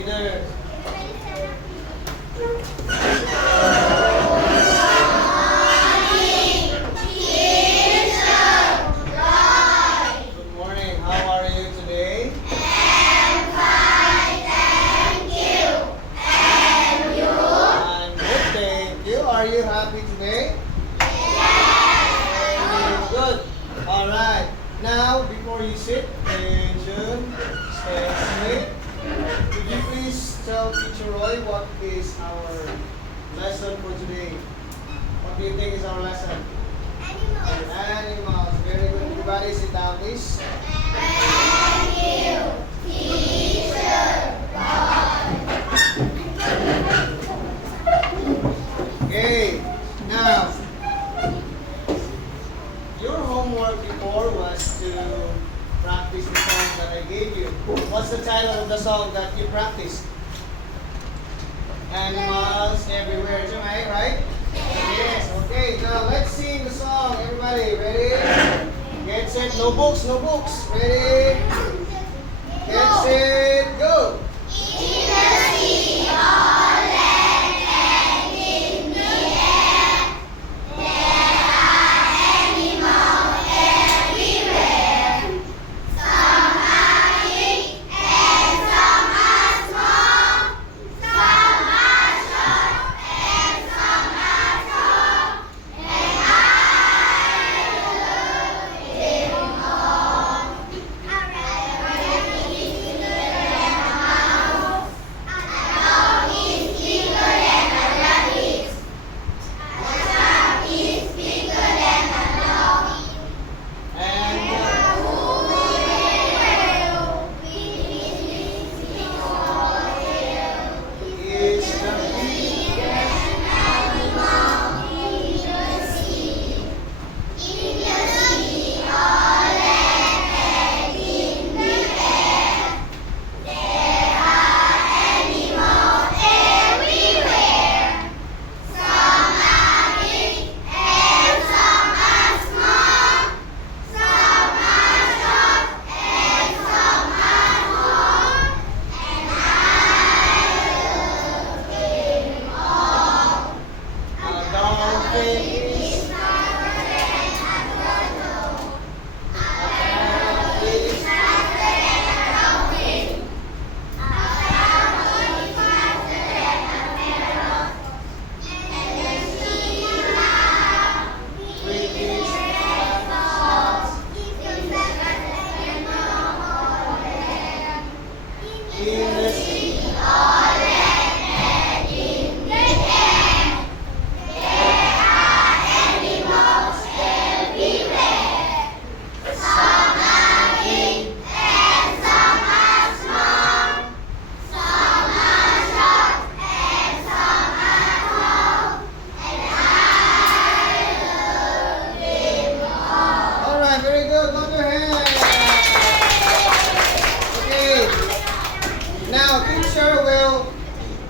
Dinner. Good morning. How are you today? I'm good, thank you. Are you happy today? Good. All right. Now, before you sit, attention, stand straight. Could you please tell Teacher Roy what is our lesson for today? What do you think is our lesson? Animals. Very good. Everybody sit down, please. Okay. Now, your homework before was to practice the song that I gave you. What's the title of the song that you practiced? Animals everywhere. Am I right? Yes. Okay. Now let's sing the song. Everybody, ready? Get set. No books. No books. Ready? Get set. Go.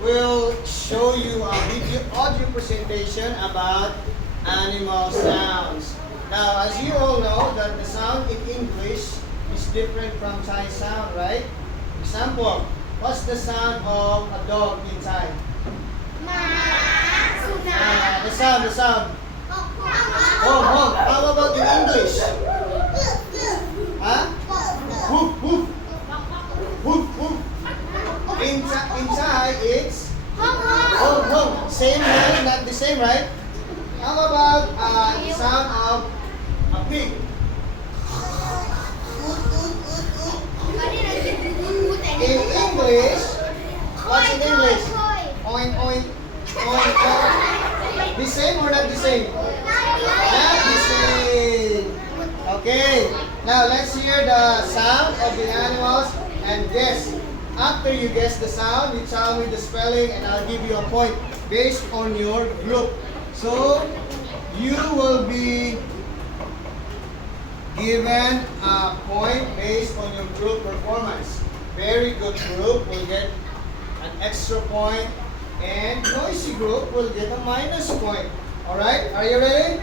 Will show you a video audio presentation about animal sounds. Now, as you all know, that the sound in English is different from Thai sound, right? Example, what's the sound of a dog in Thai? The sound. Oh. How about in English? Huh? Woof, woof. Woof, woof. In Thai, it's home. Same way, not the same, right? How about the sound of a pig? In English, what's in English? Oink, oink, oink, oink. The same or not the same? Not the same. Okay. Now let's hear the sound of the animals and guess. After you guess the sound, you tell me the spelling and I'll give you a point based on your group. So, you will be given a point based on your group performance. Very good group will get an extra point and noisy group will get a minus point. Alright, are you ready?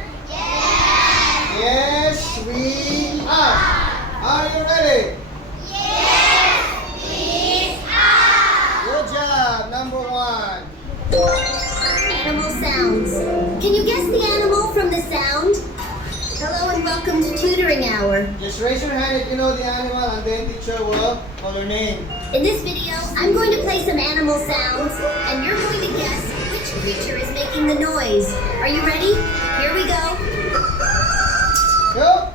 Yes, we are. Are you ready? Yes, we are. Good Just raise your hand if you know the animal and then teacher will call your name. In this video, I'm going to play some animal sounds, and you're going to guess which creature is making the noise. Are you ready? Here we go. Go!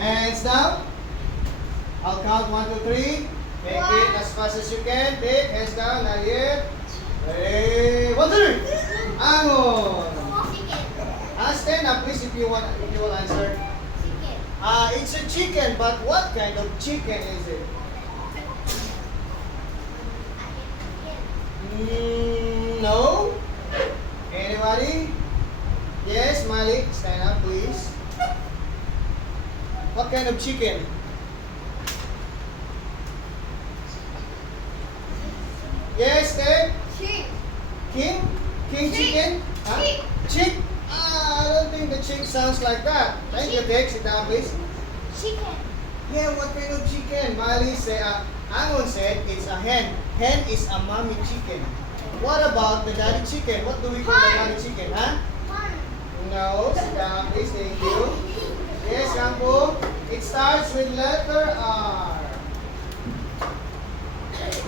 Hands down. I'll count 1, 2, 3. Make it as fast as you can. Take hands down, not yet. Ready? 1, 2, 3. Angon. Stand up please if you will answer. It's a chicken, but what kind of chicken is it? No? Anybody? Yes, Malik, stand up please. What kind of chicken? Yes, Ted? King? King chicken? Huh? Chick? I don't think the chick sounds like that. Thank you, Ted. Sit down please. Yeah, what kind of chicken? Mali said, Angon said it's a hen. Hen is a mommy chicken. What about the daddy chicken? What do we call the daddy chicken, huh? No, sit down please, thank you. Yes, Kampo. It starts with letter R.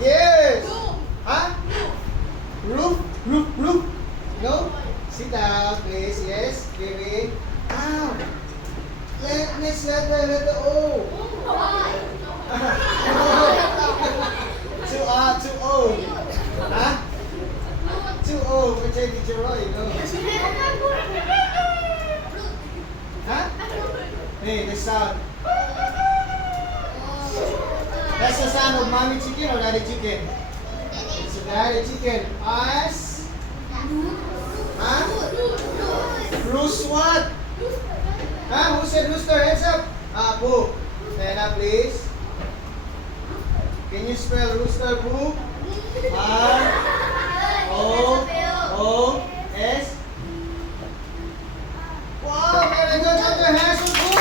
Yes. Huh? Roof, roof, roof. No? Sit down please, yes, baby. Ow. Let's let the O. Too old. Huh? Too old. Which did you write? No. Huh? Hey, the sound. That's the sound of mommy chicken or daddy chicken? It's a daddy chicken. As? Huh? Roost what? Huh? Who said rooster? Hands up. Boo. Stand up, please. Can you spell rooster, Boo? R-O-O-S. Wow, very good. Clap your hands for Boo.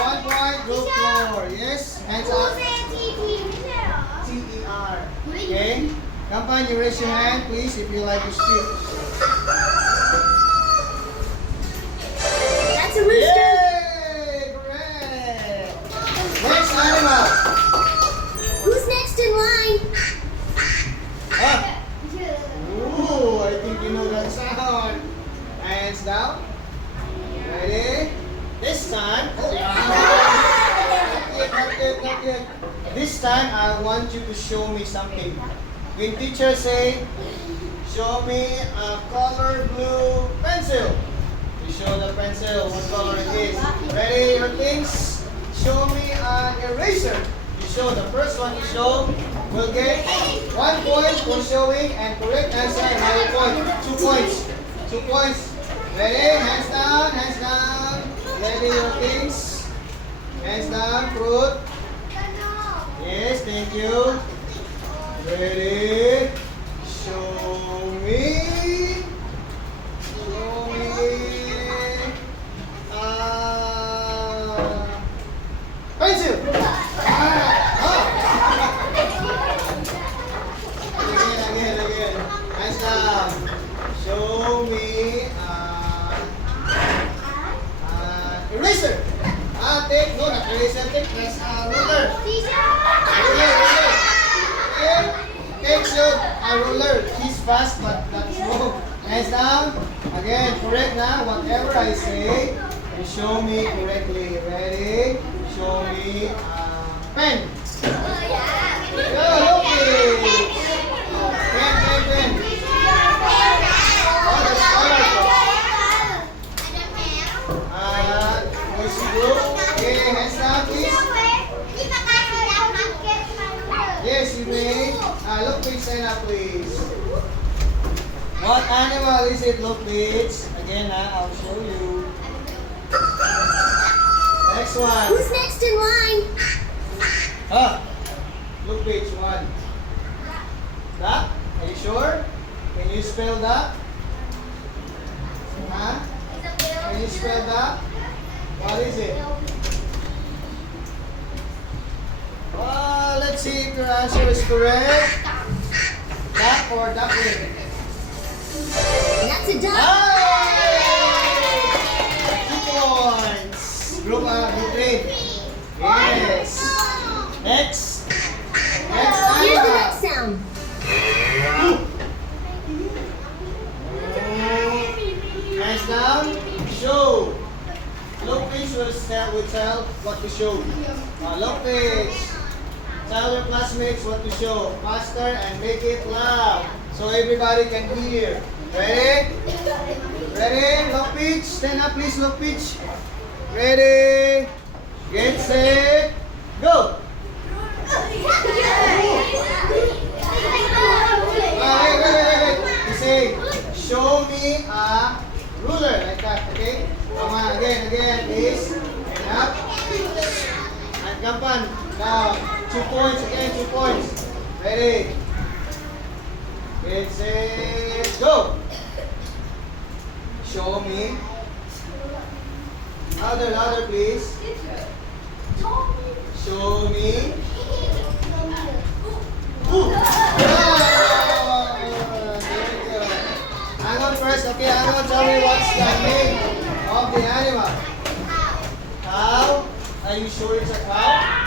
1 point, group 4. Yes, hands up. T-E-R. Okay. Kampan, you raise your hand, please, if you like to speak. That's a rooster. Yay! Correct! Next animal. Who's next in line? Ooh, I think you know that sound. Hands down. Ready? This time. Not yet. This time, I want you to show me something. When teacher say, show me a color blue pencil. You show the pencil, what color it is. Ready, your things? Show me an eraser. You show the first one you show will get 1 point for showing and correct answer another point. 2 points. 2 points. Ready? Hands down, hands down. Ready, your things? Hands down, fruit. Yes, thank you. Ready? Show me. Pencil. Again. Hands down. Show me eraser. Take no, not eraser. Take press ruler. Take a ruler. He's fast but not slow. Hands down. Again, correct now. Whatever I say, you show me correctly. Ready? Show me pen. Go, okay. Pen. Oh, that's colorful. Noisy group. Okay, hands down, please. Yes, you may. Look, please, stand up, please. What animal is it? Look, please. Again, I'll show you. Next one. Who's next in line? Look, page 1. Duck? Are you sure? Can you spell duck? Huh? Can you spell duck? What is it? Let's see if your answer is correct. Duck or duckling? That's a duck. Hey! 2 points. green. Yes. Next. Next Here's the animal. next sound. Hands down. Show. Lopez will tell what to show. Lopez. Tell your classmates what to show. Faster and make it loud so everybody can hear. Ready? Ready? Lopez. Stand up please, Lopez. Ready? Get set. Go! Wait. You say, show me a ruler like that, okay? Come on, again, please. And up. And Gampan, down. 2 points, again, 2 points. Ready? Get set, go! Show me. Louder, please. Show me. Hang on first, okay? Hang on, tell me what's the name of the animal. Cow? Are you sure it's a cow?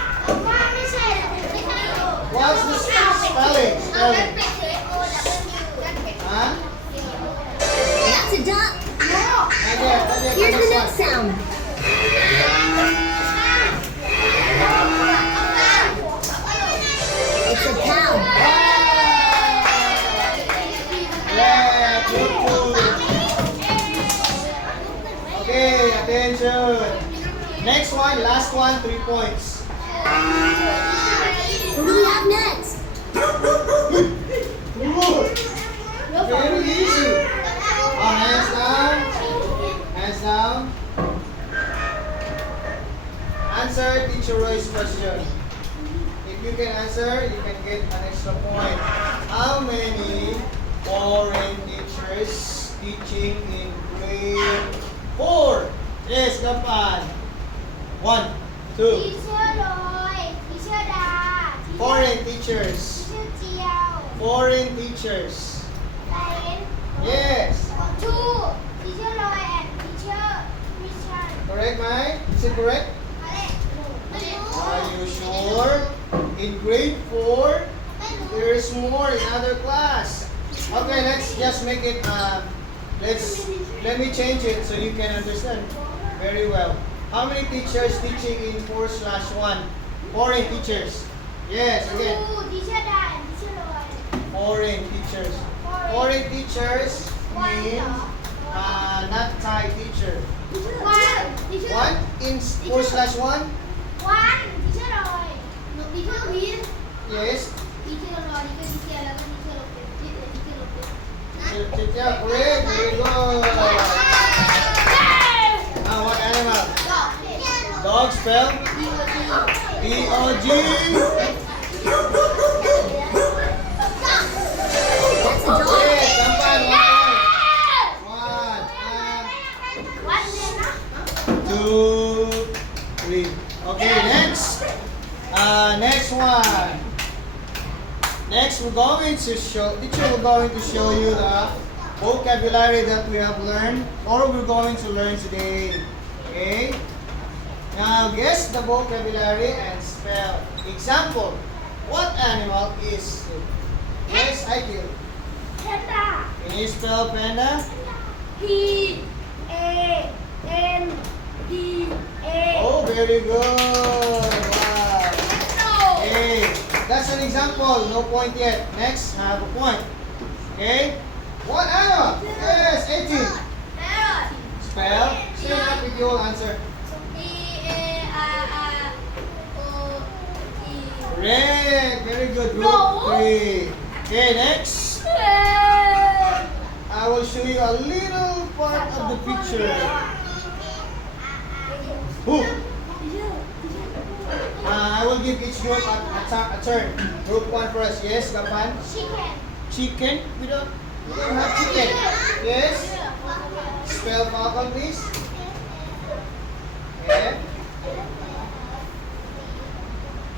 What's the spelling? Huh? That's a duck. Again, Here's the next next one. sound. It's a cow. Yeah, beautiful. Okay, attention. Next one, last one, 3 points. What do we have next? Very easy. Hands down. Hands down. Answer Teacher Roy's question. If you can answer, you can get an extra point. How many foreign teachers teaching in grade 4? Yes, Gampan. 1, 2. Foreign teachers. Foreign teachers. Yes. Correct, Mai? Is it correct? Are you sure? In grade 4, there is more in other class. Okay, let's just make it, let me change it so you can understand very well. How many teachers teaching in 4/1? Foreign teachers. Yes, again. Foreign teachers. Foreign teachers means not Thai teacher. 1 in 4/1? Yes. Teacher, correct. Very good. Now, what animal? Dog spell? D-O-G. That's a dog. Yes, Gampan. 1, 2, 3. Okay, next. Next one. Next, we're going to show, teacher, we're going to show you the vocabulary that we have learned or we're going to learn today. Okay? Now, guess the vocabulary and spell. Example, what animal is it? Yes, IQ. Can you spell panda? Oh, very good. Wow. Okay, that's an example. No point yet. Next, have a point. Okay? What animal? Yes, 18. Spell. Say it up with your answer. Correct. Very good. Group 3. Okay, next. I will show you a little part of the picture. Who? I will give each group a turn. Group 1 first. Yes, Gampan? Chicken? We don't have chicken. Yes? Spell falcon, please. Yeah.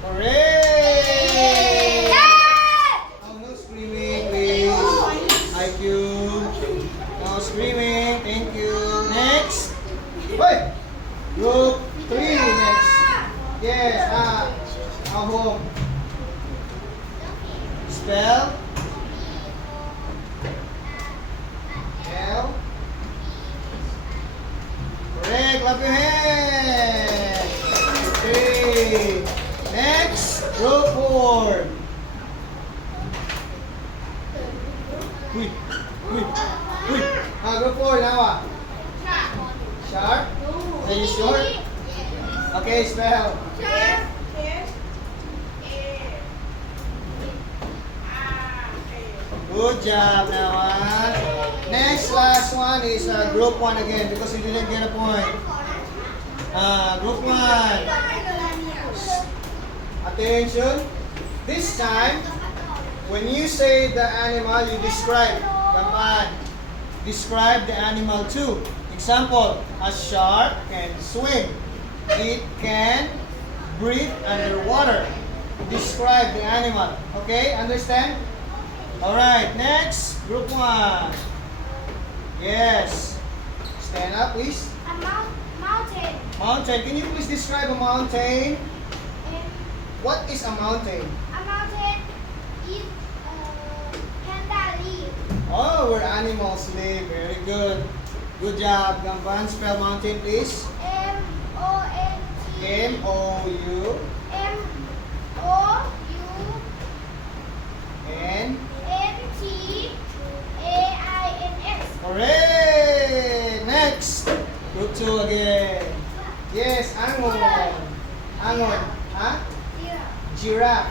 Hooray! Oh, no screaming, please. IQ. No screaming. Thank you. Next. Wait. Group 3 next. Yes, home. Spell. L. Correct, clap your hands. Okay. Next, group 4. Uy, uy, uy. Group 4, now Sharp. Are you sure? Okay, spell. Good job, Nawan. Next, last one is group 1 again because you didn't get a point. Group 1. Attention. This time, when you say the animal, you describe. Gaman. Describe the animal too. Example, a shark can swim. It can breathe underwater. Describe the animal. Okay, understand? Alright, next, group 1. Yes. Stand up, please. Mountain. Mountain. Can you please describe a mountain? What is a mountain? A mountain is panda live. Oh, where animals live. Very good. Good job, Gamban. Spell mountain, please. M-O-N-T. M-O-U. M-O-U. N. N-T-A-I-N-S. Correct. Next. Group 2 again. Yes, angon. Angon. Huh? Giraffe.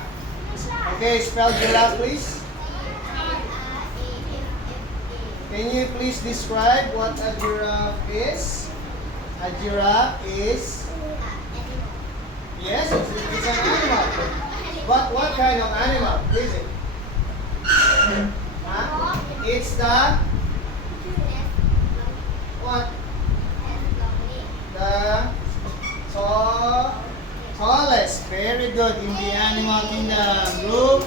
Okay, spell giraffe, please. Can you please describe what a giraffe is? A giraffe is... Yes, it's an animal. But what kind of animal is it? Huh? It's the... What? The tallest. Very good in the animal kingdom. Group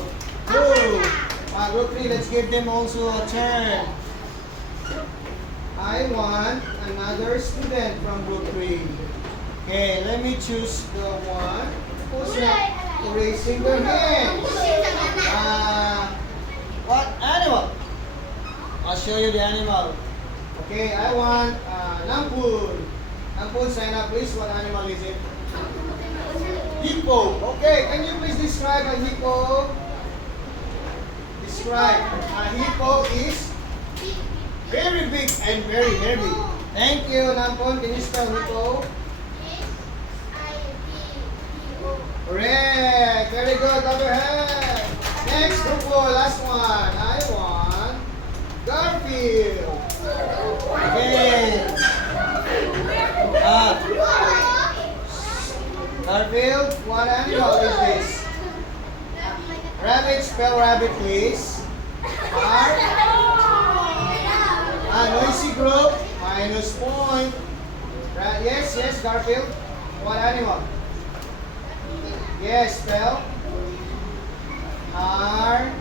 2. Group 3, let's give them also a turn. I want another student from group 3. Okay, let me choose the one who's not raising their hand. What animal? I'll show you the animal. Okay, I want Nampun. Nampun, sign up please. What animal is it? Hippo. Okay, can you please describe a hippo? Describe. A hippo is very big and very heavy. Thank you, Nampun. Can you spell hippo? Correct. Very good. Clap your hand. Next, group 4. Last one. I want Garfield. Okay. Garfield, what animal is this? Rabbit. Spell rabbit, please. Noisy group. Minus point. Yes, yes, Garfield. What animal? Yes, spell. R-A-B-B-I-T.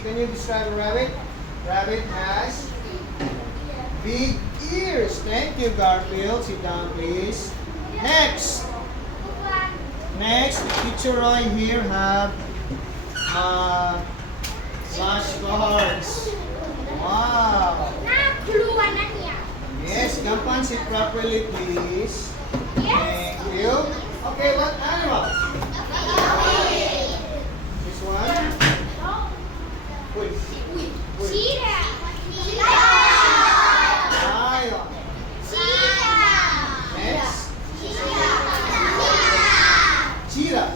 Can you describe a rabbit? Rabbit has big ears. Thank you, Garfield. Sit down, please. Next. Next, Teacher Roy here have flashcards. Wow. Yes, Gampan, sit properly, please. Thank you. Okay, what animal? This one? Wait. Lion. Next? Cheetah.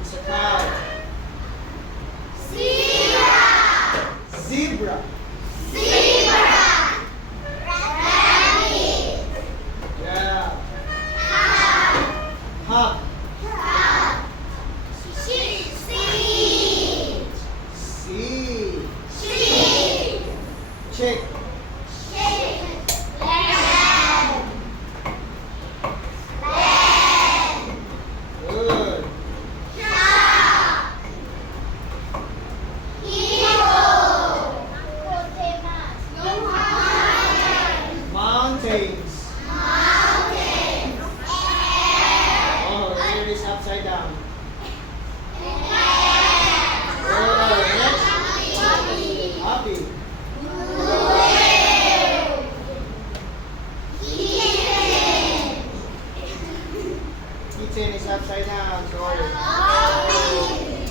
It's a cow. shake. Good. Mountains. Oh, here is upside down. Good. Next. Happy. Kitchen is upside down. Sorry.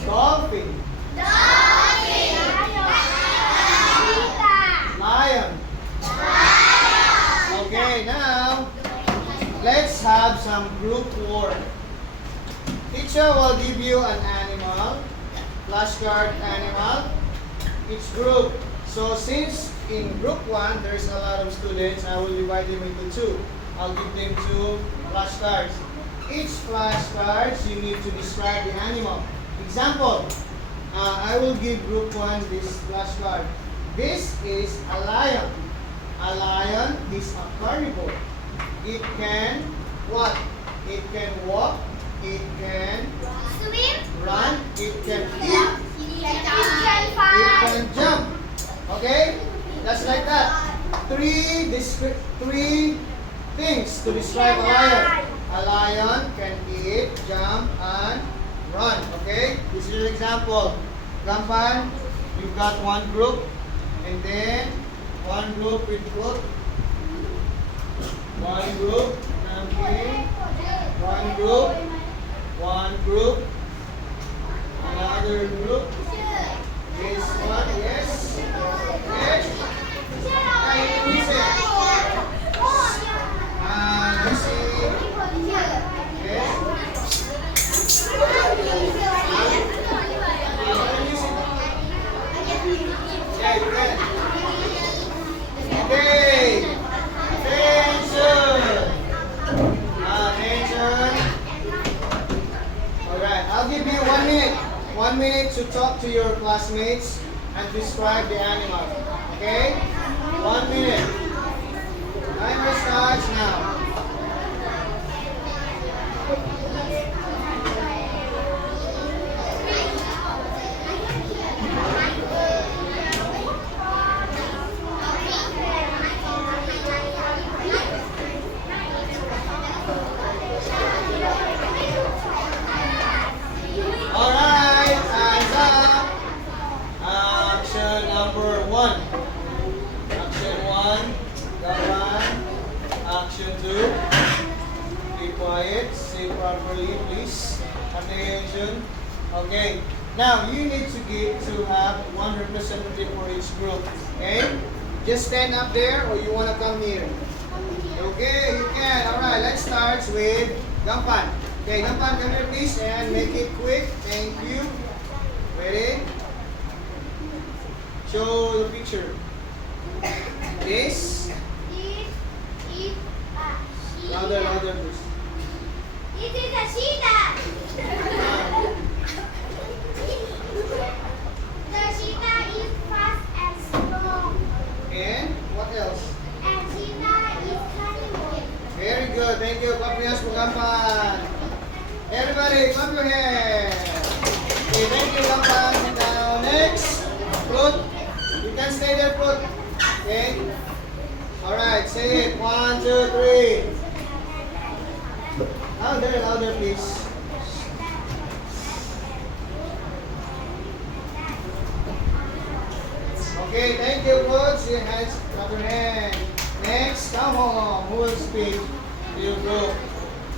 Dolphin. Lion. Okay, now let's have some group work. Teacher will give you an animal, flashcard animal, each group. So since in group 1 there's a lot of students, I will divide them into 2. I'll give them 2 flashcards. Each flashcards you need to describe the animal. Example, I will give group 1 this flashcard. This is a lion. A lion is a carnivore. It can what? It can walk, it can run, it can eat, it can jump. Okay? Just like that. Three things to describe a lion. A lion can eat, jump, and run. Okay? This is your example. Gampan, you've got one group, and then one group with foot, one group, camping, one group, another group, this one, yes, yes, and you see, yeah, you can. Okay, attention. Attention. Alright, I'll give you 1 minute. 1 minute to talk to your classmates and describe the animal. Okay? 1 minute. Timer starts now. Alright, hands up. Action number 1. Action 1. Gapan. Action 2. Be quiet. Say properly, please. Attention. Okay. Now, you need to have one representative for each group. Okay? Just stand up there or you want to come here. Okay, you can. Alright, let's start with Gampan. Okay, Gampan, come here please and make it quick. Thank you. Ready? Show the picture. This. Louder, louder please. It is a cheetah. The cheetah is fast and strong. And what else? And cheetah is carnivore. Very good. Thank you. Clap your hands for Gampan. Everybody, clap your hands. Okay, thank you, Gampan. Sit down. Next. Fruit. You can stay there, Fruit. Okay. Alright, say it. 1, 2, 3. Louder, louder, please. Okay, thank you, Fruit. See your hands. Clap your hands. Next, come on. Who will speak to your group?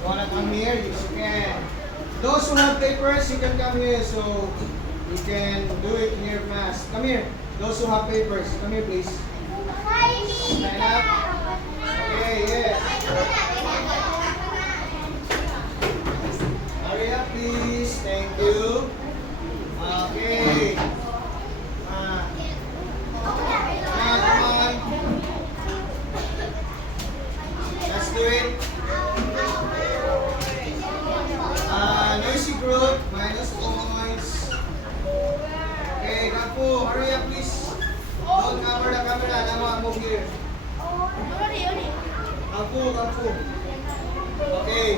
You wanna come here? Yes, you can. Those who have papers, you can come here so you can do it here fast. Come here. Those who have papers, come here, please. Stand up. Okay, yes. Hurry up, please. Thank you. Okay. Come on. Let's do it. Noisy group, minus points. Okay, Gapu, hurry up please. Don't cover the camera. Now move here. Angku. Okay.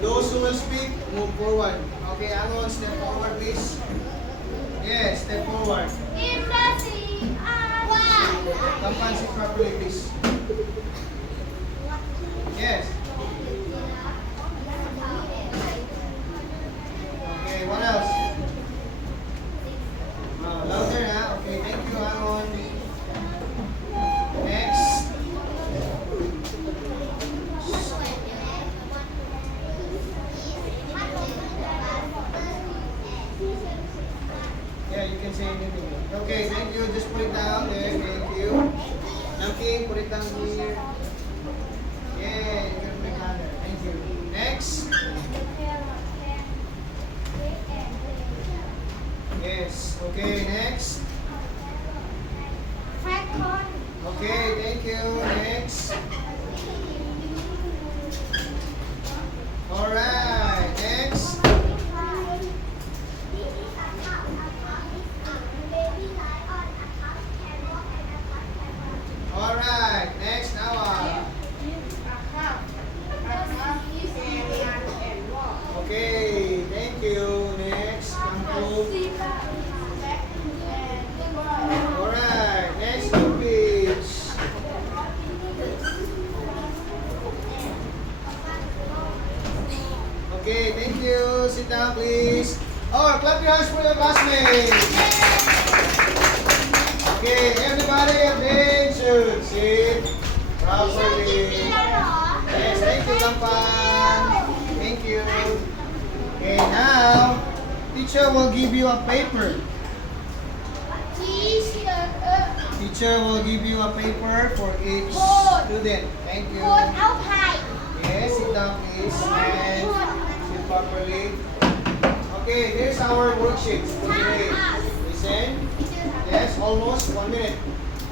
Those who will speak, move forward. Okay, Angon, step forward, please. Yes, step forward. Tampan, sit properly, please. Yes. Okay, what else? Louder, huh? Okay, thank you, Angon. Next. Yeah, you can say anything. Okay, thank you. Just put it down there. Thank you. Okay, put it down here. Yeah, you can put it down there. Thank you. Next. Yes. Okay, next. Okay, thank you. Next. Alright, next. Alright, next now. Okay, thank you. Next, Kampu. Alright, next you please. Okay, thank you. Sit down please. Oh, clap your hands for your classmates. Okay, everybody attention. Sit properly. Yes, thank you, Kampan. Thank you. Okay, now, teacher will give you a paper. Teacher will give you a paper for each student. Thank you. Yes, sit down please and sit properly. Okay, here's our worksheets for today. Listen. Yes, almost 1 minute.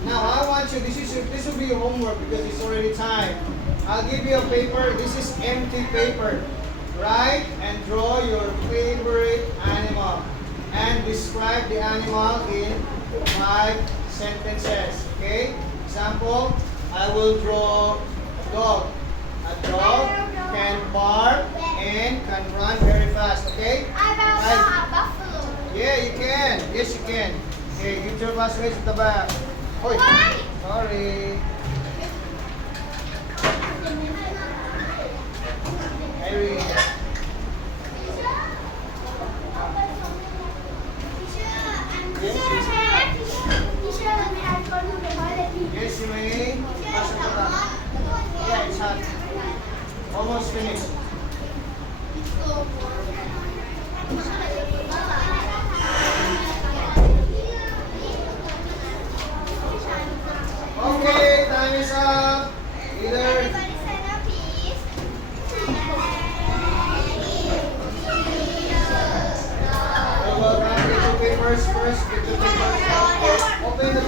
Now I want you, this will be your homework because it's already time. I'll give you a paper. This is empty paper. Write and draw your favorite animal and describe the animal in 5 sentences. Okay? Example, I will draw dog. A dog can bark and can run very fast. Okay? Yeah, you can. Yes, you can. Okay, give your classmates at the back. Oi. Sorry. Irene. Yes, you may. Pass it around. Yeah, it's hot. Almost finished. Okay, time is up. Either. Well, get your papers first. Get your papers. Open the